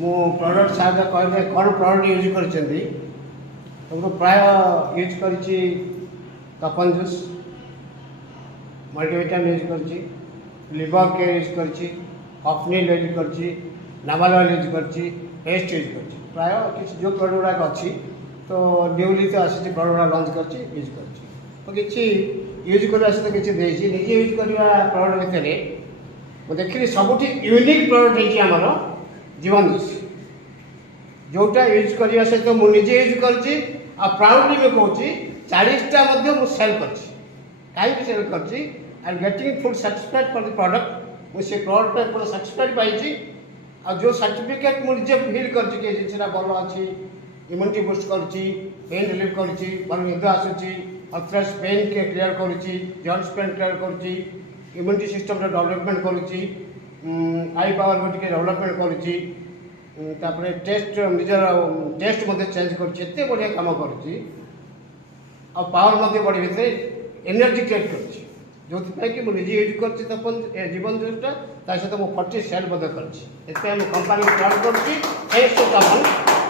ମୁଁ ପ୍ରଡ଼କ୍ଟ ସାହାଯ୍ୟ କହିଲେ କ'ଣ ପ୍ରଡ଼କ୍ଟ ୟୁଜ୍ କରିଛନ୍ତି ମୁଁ ପ୍ରାୟ ୟୁଜ୍ କରିଛି ତପନ ଜୁସ୍ ମଲ୍ଟିଭିଟାମିନ୍ ୟୁଜ୍ କରିଛି লিভর কেয়ার यूज करछि हॉफनिल यूज करछि नामाल ऑयल यूज करछि पेस्ट यूज करछि प्राय किसी जो प्रोडक्ट गुड़ाक अच्छी तो न्यूली तो आसी प्रोडक्ट लॉन्च करछि यूज करछि तो किसी यूज करने सहित किसी देछि निजे यूज करवा प्रोडक्ट भितर मैं देखिली सबुठी यूनिक प्रोडक्ट है आमर जीवन जूस जोटा यूज करने सहित मुझे निजे यूज करछि आ प्राउडली मैं कहूँ 40टा सेल करछि कहीं सेल करछि I am getting full satisfied for the product मुझे प्रोडक्ट पर पूरा साटिस्फाइड पाई आ जो सर्टिफिकेट मुझे फिल करछि कि जिनसा भल अच्छी इम्यूनिटी बूस्ट करछि पेन रिलीफ करछि भल निद आसुछि अर्थराइटिस पेन के क्लियर करछि जॉइंट्स पेन क्लियर करछि इम्यूनिटी सिस्टम डेवलपमेंट करछि आई पावर को टिके डेवलपमेंट करछि तापर टेस्ट निजर टेस्ट मध्य चेंज करछि एते बढ़िया काम करछि आ पावर मध्य बॉडी भितर एनर्जी क्रिएट करछि जो कि मुझे निजे यूज करछि तपन जीवन जूसटा सहित मुझे 40 सेल कंपनी प्राउड करछि थैंक्स टू तपन।